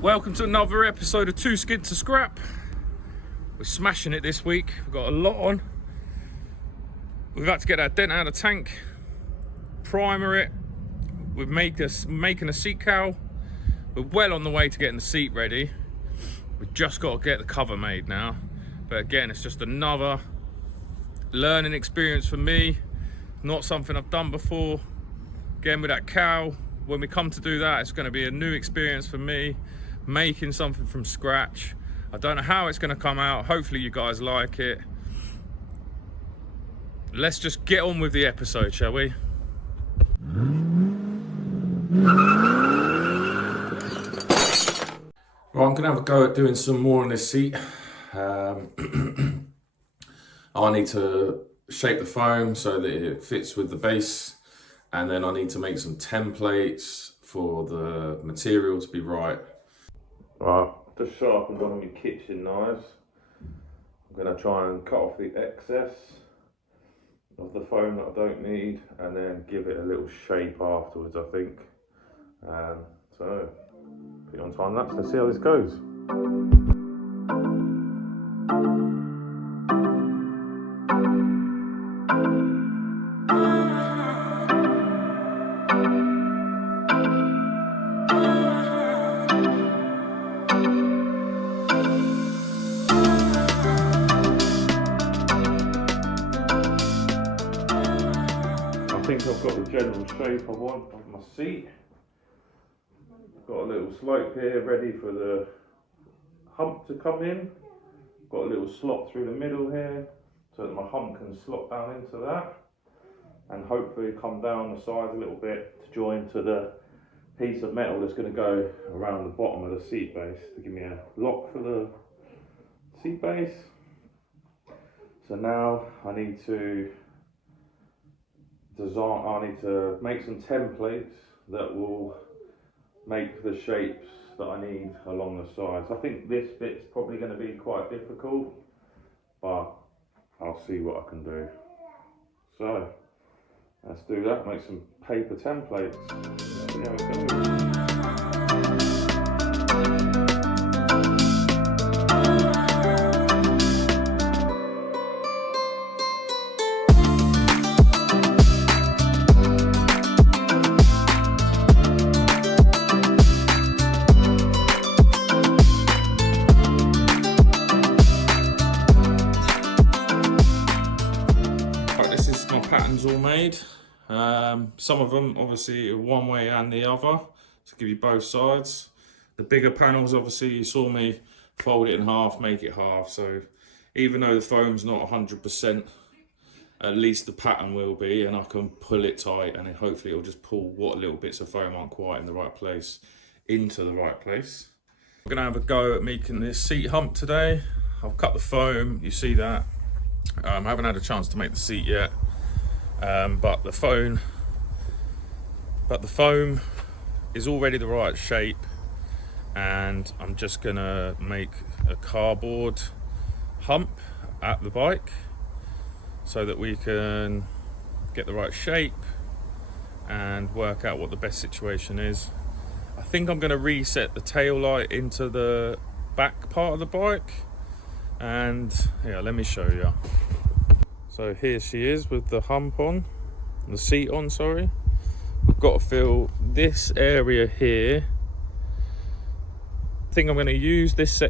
Welcome to another episode of Too Skint to Scrap. We're smashing it this week. We've got a lot on. We've had to get our dent out of the tank, primer it. We're making a seat cowl. We're well on the way to getting the seat ready. We've just got to get the cover made now. But again, it's just another learning experience for me. Not something I've done before. Again, with that cowl, when we come to do that, it's going to be a new experience for me. Making something from scratch. I don't know how it's going to come out. Hopefully you guys like it. Let's just get on with the episode, shall we? Well, I'm going to have a go at doing some more on this seat. I need to shape the foam so that it fits with the base, and then I need to make some templates for the material to be right. Right, just sharpened one of my kitchen knives. I'm going to try and cut off the excess of the foam that I don't need, and then give it a little shape afterwards, I think. So, put it on time lapse, let's see how this goes. I think I've got the general shape I want of my seat. Got a little slope here ready for the hump to come in. Got a little slot through the middle here so that my hump can slot down into that, and hopefully come down the sides a little bit to join to the piece of metal that's going to go around the bottom of the seat base to give me a lock for the seat base. So now I need to make some templates that will make the shapes that I need along the sides. I think this bit's probably going to be quite difficult, but I'll see what I can do. So let's do that, make some paper templates. See how it goes. Patterns all made. Some of them obviously one way and the other to give you both sides. The bigger panels, obviously you saw me fold it in half, make it half, so even though the foam's not 100%, at least the pattern will be, and I can pull it tight, and then hopefully it'll just pull what little bits of foam aren't quite in the right place into the right place. We're gonna have a go at making this seat hump today. I've cut the foam, you see that. I haven't had a chance to make the seat yet. But the foam is already the right shape, and I'm just gonna make a cardboard hump at the bike so that we can get the right shape and work out what the best situation is. I think I'm gonna reset the tail light into the back part of the bike, and yeah, let me show you. So here she is with the hump on, the seat on, sorry. I've got to fill this area here. I think I'm going to use this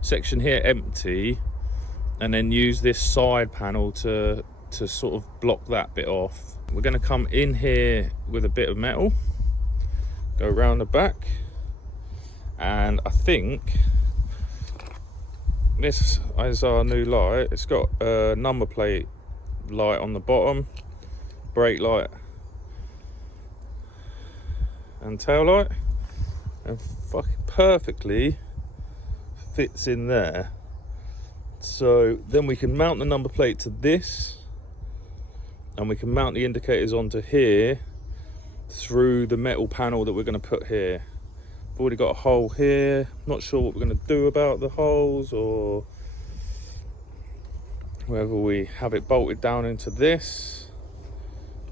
section here empty, and then use this side panel to sort of block that bit off. We're going to come in here with a bit of metal, go around the back, and I think this is our new light. It's got a number plate light on the bottom, brake light and tail light, and fucking perfectly fits in there. So then we can mount the number plate to this, and we can mount the indicators onto here through the metal panel that we're going to put here. I've already got a hole here. Not sure what we're going to do about the holes, or whether we have it bolted down into this,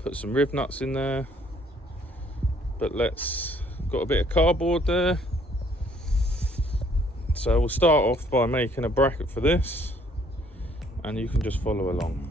put some rib nuts in there. But got a bit of cardboard there. So we'll start off by making a bracket for this, and you can just follow along.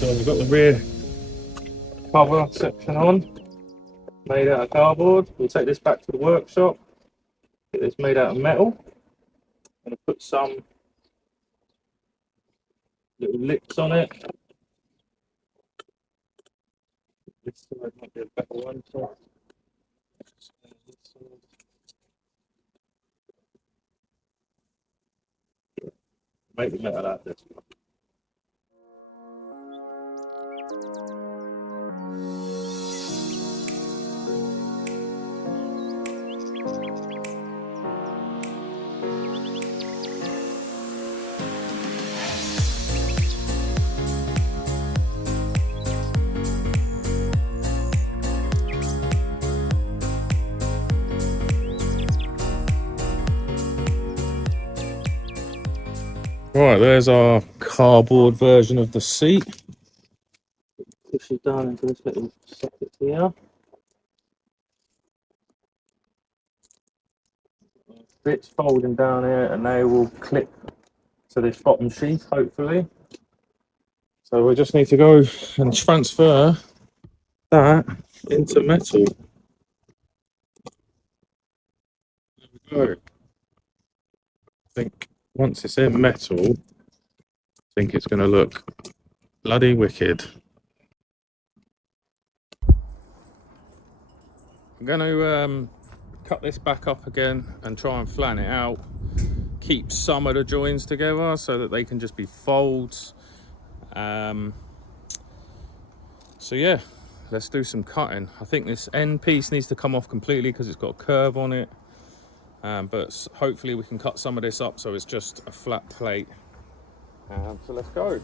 So we've got the rear cover section on, made out of cardboard. We'll take this back to the workshop, get this made out of metal. I'm going to put some little licks on it. This side might be a better one. So make the metal out of this one. Right, there's our cardboard version of the seat. Push it down into this little socket here. Bits folding down here, and they will clip to this bottom sheath, hopefully. So we just need to go and transfer that into metal. There we go. I think once it's in metal, I think it's going to look bloody wicked. I'm going to cut this back up again and try and flatten it out. Keep some of the joins together so that they can just be folds. So yeah, let's do some cutting. I think this end piece needs to come off completely because it's got a curve on it. But hopefully we can cut some of this up so it's just a flat plate. So let's go.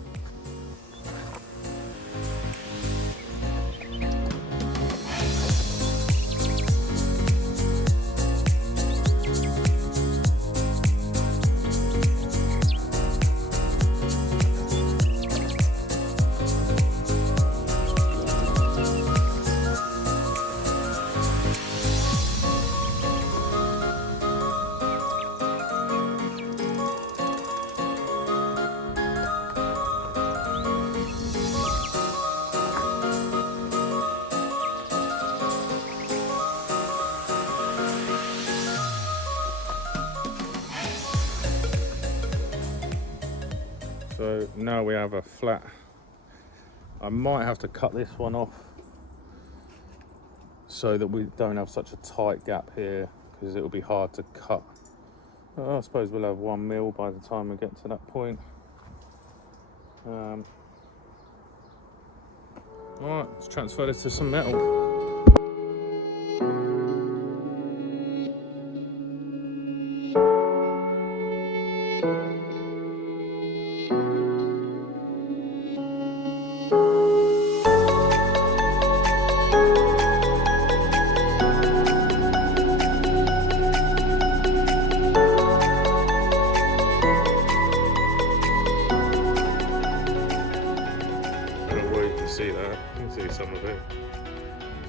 So now we have a flat. I might have to cut this one off so that we don't have such a tight gap here, because it will be hard to cut. I suppose we'll have 1 mil by the time we get to that point. All right, let's transfer this to some metal.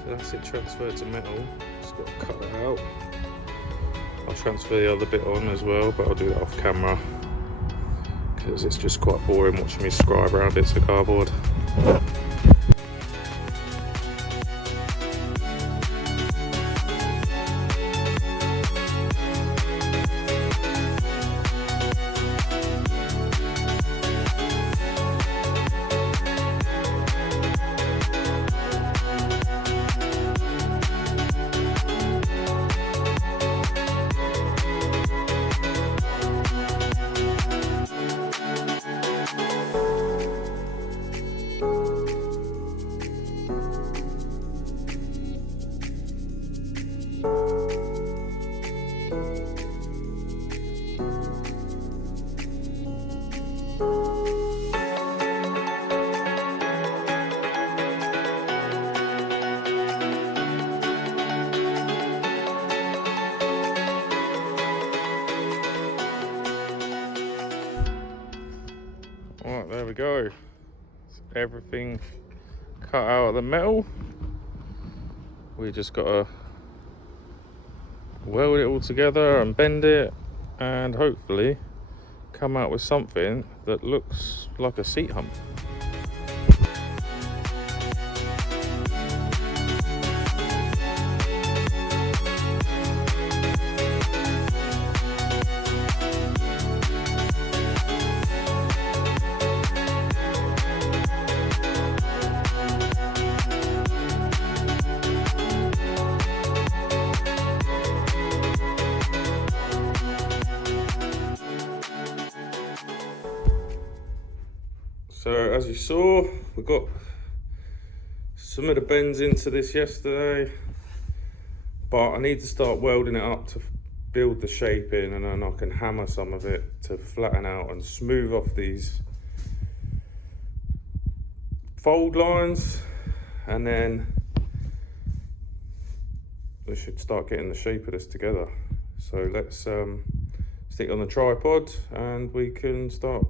that's it transferred to metal. Just got to cut it out. I'll transfer the other bit on as well, but I'll do that off camera because it's just quite boring watching me scribe around bits of cardboard. Alright, there we go. Everything cut out of the metal. We just got to weld it all together and bend it and hopefully come out with something that looks like a seat hump. So as you saw, we got some of the bends into this yesterday, but I need to start welding it up to build the shape in, and then I can hammer some of it to flatten out and smooth off these fold lines, and then we should start getting the shape of this together. So let's stick it on the tripod and we can start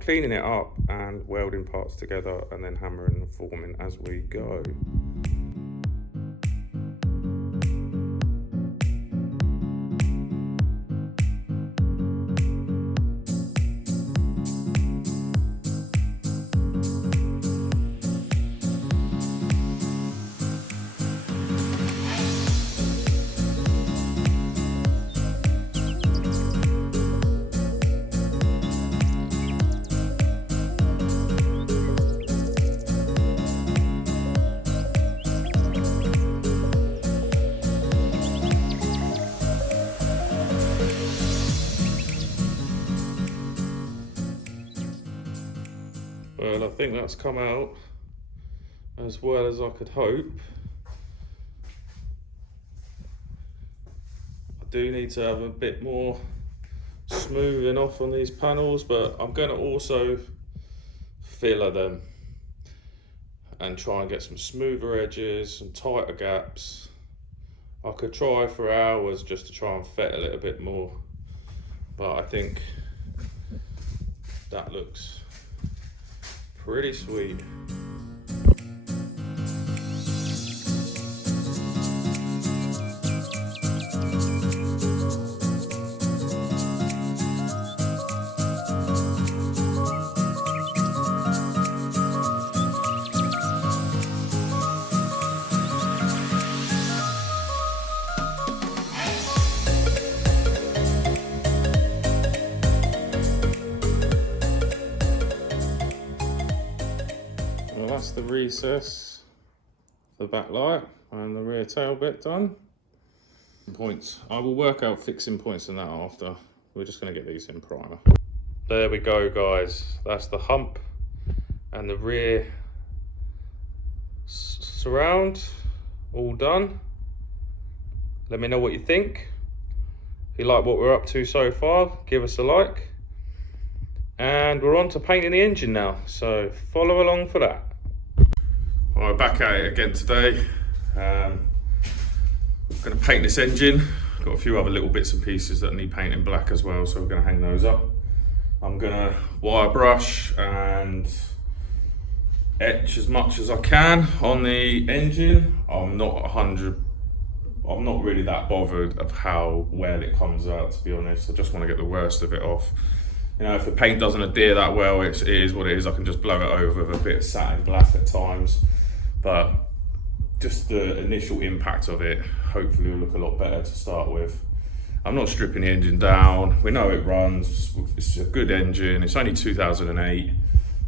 cleaning it up and welding parts together and then hammering and forming as we go. Well, I think that's come out as well as I could hope. I do need to have a bit more smoothing off on these panels, but I'm going to also filler them and try and get some smoother edges, some tighter gaps. I could try for hours just to try and fettle it a bit more, but I think that looks pretty sweet. That's the recess, the back light and the rear tail bit done. Points. I will work out fixing points and that after. We're just going to get these in primer. There we go, guys. That's the hump and the rear surround all done. Let me know what you think. If you like what we're up to so far, give us a like. And we're on to painting the engine now, so follow along for that. Alright, back at it again today. I'm going to paint this engine. Got a few other little bits and pieces that need painting black as well, so we're going to hang those up. I'm going to wire brush and etch as much as I can on the engine. I'm not really that bothered of how well it comes out, to be honest. I just want to get the worst of it off. You know, if the paint doesn't adhere that well, it is what it is. I can just blow it over with a bit of satin black at times. But just the initial impact of it, hopefully will look a lot better to start with. I'm not stripping the engine down. We know it runs. It's a good engine. It's only 2008.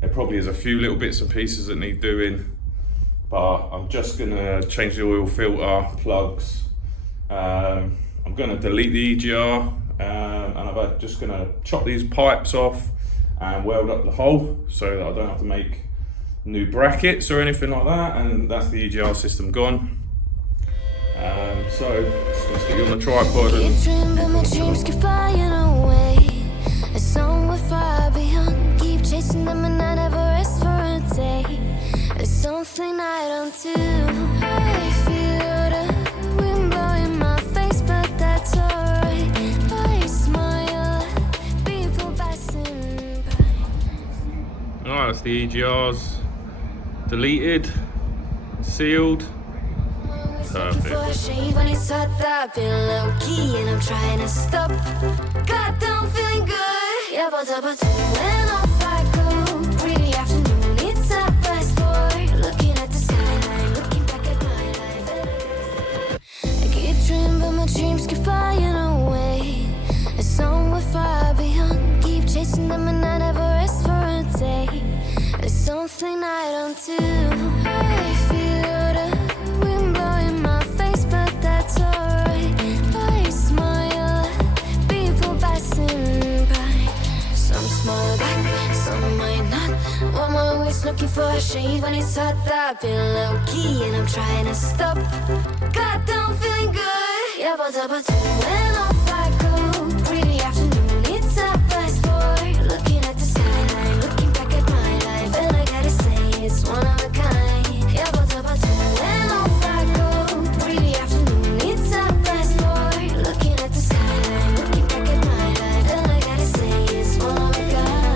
There probably is a few little bits and pieces that need doing, but I'm just gonna change the oil filter, plugs. I'm gonna delete the EGR, and I'm just gonna chop these pipes off and weld up the hole so that I don't have to make new brackets or anything like that, and that's the EGR system gone. So just gonna stick it on the tripod and my dreams keep flying away. A song we're far beyond. Keep chasing them and I never rest for a day. There's something I don't do. I feel the wind blowing my face, but that's alright. I smile at people passing by. alright, that's the EGRs deleted, sealed. Perfect. When it's hot, I've been low key and I'm trying to stop. God, I'm feeling good. Yeah, but when off I go. Pretty afternoon, it's a fast forward. Looking at the skyline, looking back at my life. I keep dreaming, but my dreams keep flying away. A song we're far beyond. Keep chasing them and I never rest for a day. There's something I don't do. I feel the wind blowing my face, but that's alright. I smile at people passing by. Some smile back, some might not. I'm always looking for a shade when it's hot. I've been low key and I'm trying to stop. God, I'm feeling good. Yeah, but when off I go. Pretty afternoon, it's a fast forward. Looking at the skyline, looking back at my life, and I gotta say it's one of a kind. Yeah, but when off I go. Pretty afternoon, it's a fast forward. Looking at the skyline, looking back at my life, and I gotta say it's one of a kind.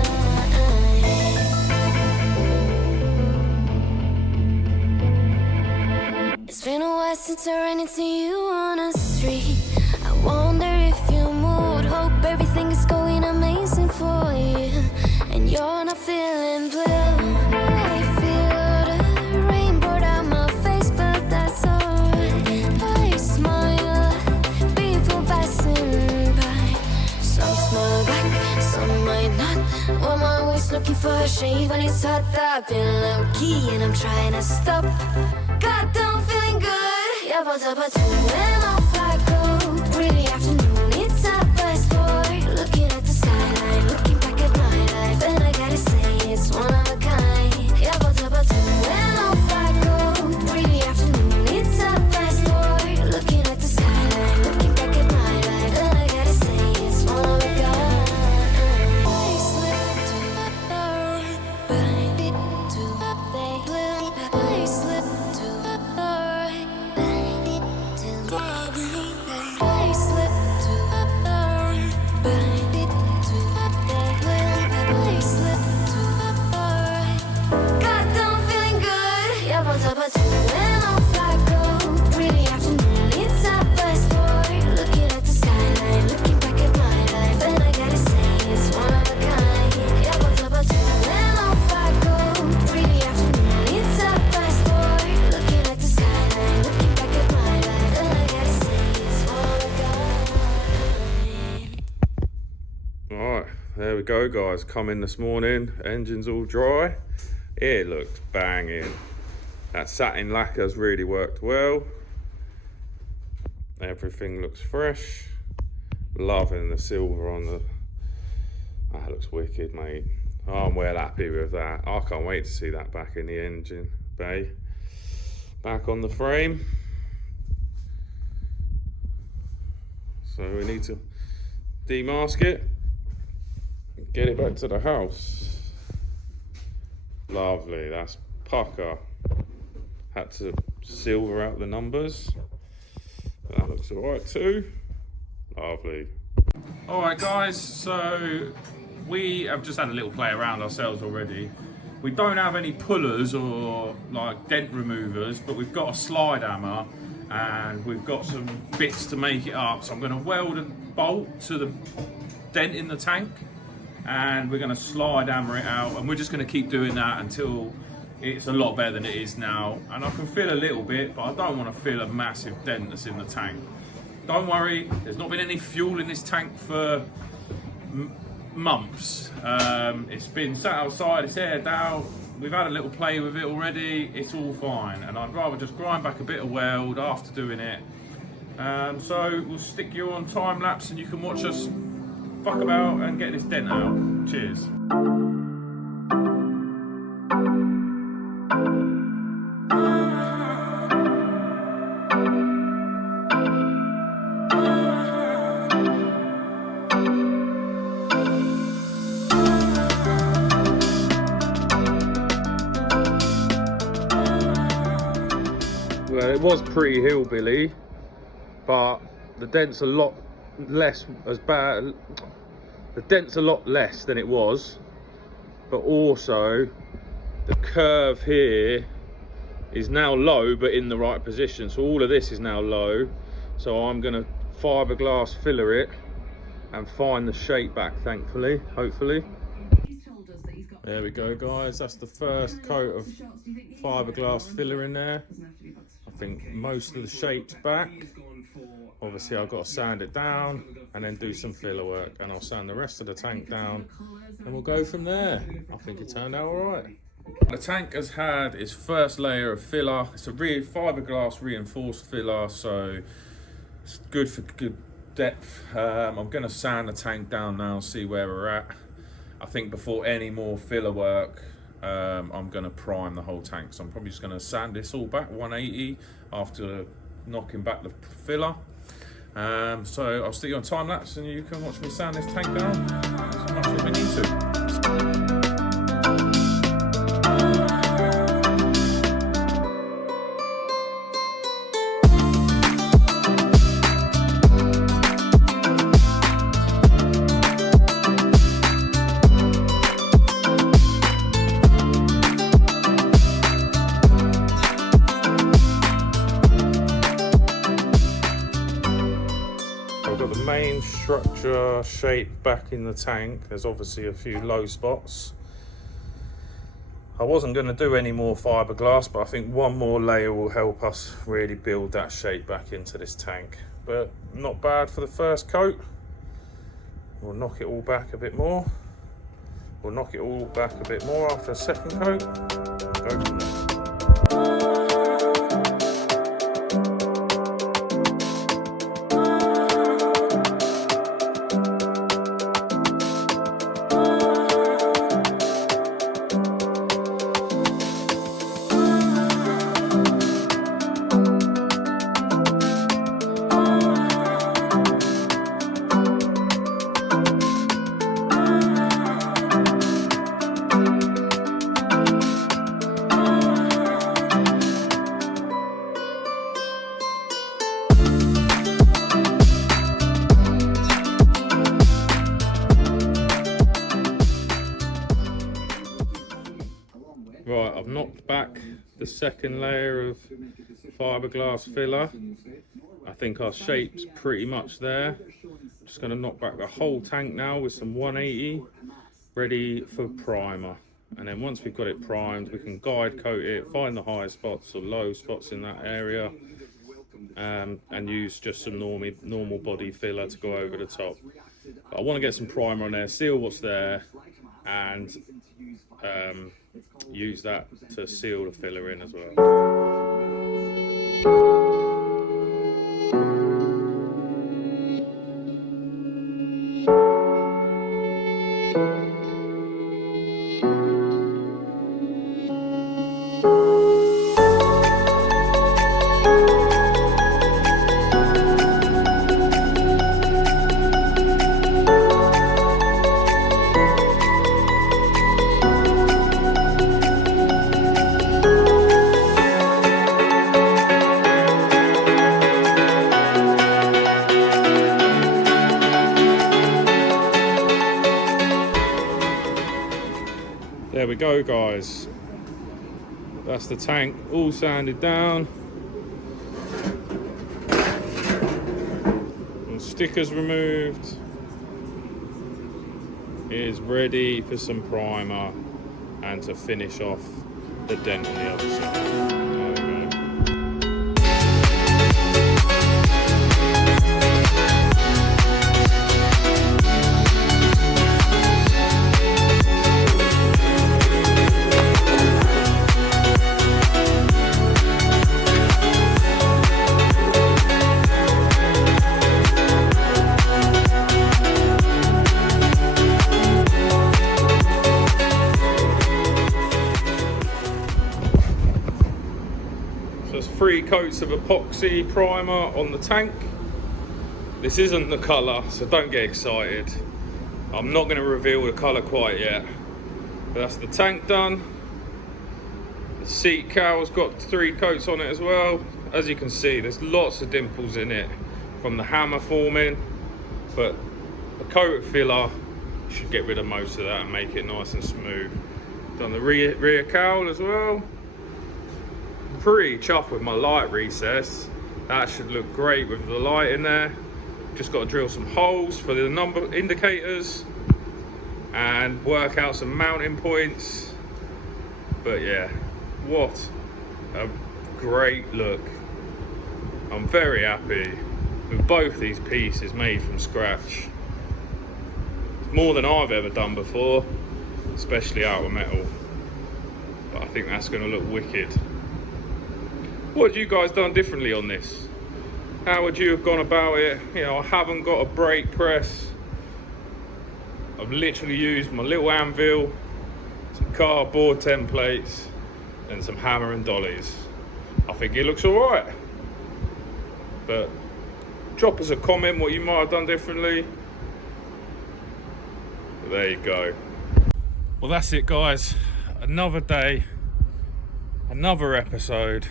It's been a while since I ran into you on a street. I wonder if you moved. Hope everything is going amazing for you, and you're not feeling blue. I feel the rain pour down my face, but that's alright. I smile at people passing by. Some smile back, some might not. I'm always looking for a shade when it's hot. I've been low key and I'm trying to stop. God, I'm feeling good. Yeah, but when off I go. Pretty afternoon, it's a fast forward. Looking at the skyline, looking back at my life, and I gotta say it's one of a kind. Yeah, but when off I go. Pretty afternoon, it's a fast forward. Looking at the skyline, looking back at my life, and I gotta say it's one of a kind. I slipped to the right, bind it to the blue. I slipped to the right, bind it to the blue. I slipped to the right, bind it to the blue. I slipped to the right. God, I'm feeling good. Yeah, but when off I go. Pretty afternoon, it's a fast forward. Looking at the skyline, looking back at my life, and I gotta say it's one of a kind. Yeah, but when off I go. Pretty afternoon, it's a fast forward. Looking at the skyline, looking back at my life, and I gotta say it's one of a kind. Alright, there we go guys, come in this morning, engine's all dry. It looks banging. That satin lacquer's really worked well. Everything looks fresh. Loving the silver on the... That looks wicked, mate. I'm well happy with that. I can't wait to see that back in the engine bay. Back on the frame. So we need to demask it. Get it back to the house. Lovely, that's pucker. Had to silver out the numbers. That looks alright too. Lovely. Alright guys, so we have just had a little play around ourselves already We don't have any pullers or like dent removers, but we've got a slide hammer and we've got some bits to make it up. So I'm going to weld a bolt to the dent in the tank and we're going to slide hammer it out, and we're just going to keep doing that until it's a lot better than it is now. And I can feel a little bit, but I don't want to feel a massive dent that's in the tank. Don't worry, there's not been any fuel in this tank for months. It's been sat outside, it's aired out, we've had a little play with it already, it's all fine, and I'd rather just grind back a bit of weld after doing it. So we'll stick you on time lapse and you can watch us fuck about and get this dent out. Cheers. Well, it was pretty hillbilly, but the dent's a lot less as bad. The dent's a lot less than it was, but also the curve here is now low, but in the right position. So all of this is now low. So I'm gonna fiberglass filler it and find the shape back, thankfully, hopefully. There we go, guys. That's the first coat of fiberglass filler in there. I think most of the shape's back. Obviously I've got to sand it down and then do some filler work, and I'll sand the rest of the tank down and we'll go from there. I think it turned out all right. The tank has had its first layer of filler. It's a fiberglass reinforced filler, so it's good for good depth. I'm going to sand the tank down now, see where we're at. I think before any more filler work, I'm going to prime the whole tank. So I'm probably just going to sand this all back 180 after knocking back the filler. So I'll stick you on time lapse and you can watch me sand this tank down as much as we need to. Main structure shape back in the tank. There's obviously a few low spots. I wasn't going to do any more fiberglass, but I think one more layer will help us really build that shape back into this tank. But not bad for the first coat. We'll knock it all back a bit more. We'll knock it all back a bit more after a second coat. Go from there. Right, I've knocked back the second layer of fiberglass filler. I think our shape's pretty much there. Just going to knock back the whole tank now with some 180, ready for primer. And then once we've got it primed, we can guide coat it, find the high spots or low spots in that area, and use just some normal body filler to go over the top. But I want to get some primer on there, seal what's there, and use that to seal the filler in as well. there we go, guys. That's the tank all sanded down. And stickers removed. Is ready for some primer and to finish off the dent on the other side. There we go. There's 3 coats of epoxy primer on the tank. This isn't the colour, so don't get excited. I'm not going to reveal the colour quite yet. But that's the tank done. The seat cowl's got 3 coats on it as well. As you can see, there's lots of dimples in it from the hammer forming, but the coat filler should get rid of most of that and make it nice and smooth. Done the rear cowl as well. Pretty chuffed with my light recess. That should look great with the light in there. Just got to drill some holes for the number indicators and work out some mounting points. But yeah, what a great look. I'm very happy with both these pieces made from scratch. It's more than I've ever done before, especially out of metal. But I think that's going to look wicked. What have you guys done differently on this? How would you have gone about it? You know, I haven't got a brake press. I've literally used my little anvil, some cardboard templates, and some hammer and dollies. I think it looks all right. But drop us a comment what you might have done differently. But there you go. Well, that's it, guys. Another day, another episode.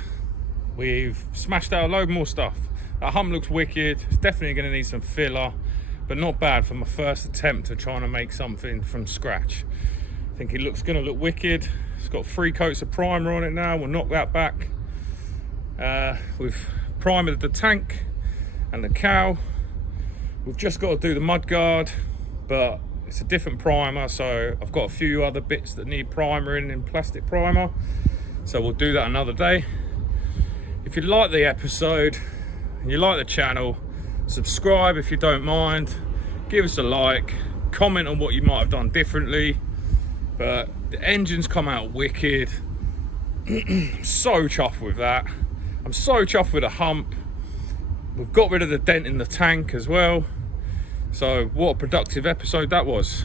We've smashed out a load more stuff. That hump looks wicked. It's definitely going to need some filler, but not bad for my first attempt at trying to make something from scratch. I think it looks going to look wicked. It's got 3 coats of primer on it now. We'll knock that back. We've primered the tank and the cowl. We've just got to do the mud guard, but it's a different primer, so I've got a few other bits that need primering in plastic primer, so we'll do that another day. If you like the episode and you like the channel, subscribe if you don't mind, give us a like, comment on what you might have done differently. But the engine's come out wicked. I'm so chuffed with that. I'm so chuffed with the hump. We've got rid of the dent in the tank as well. So what a productive episode that was.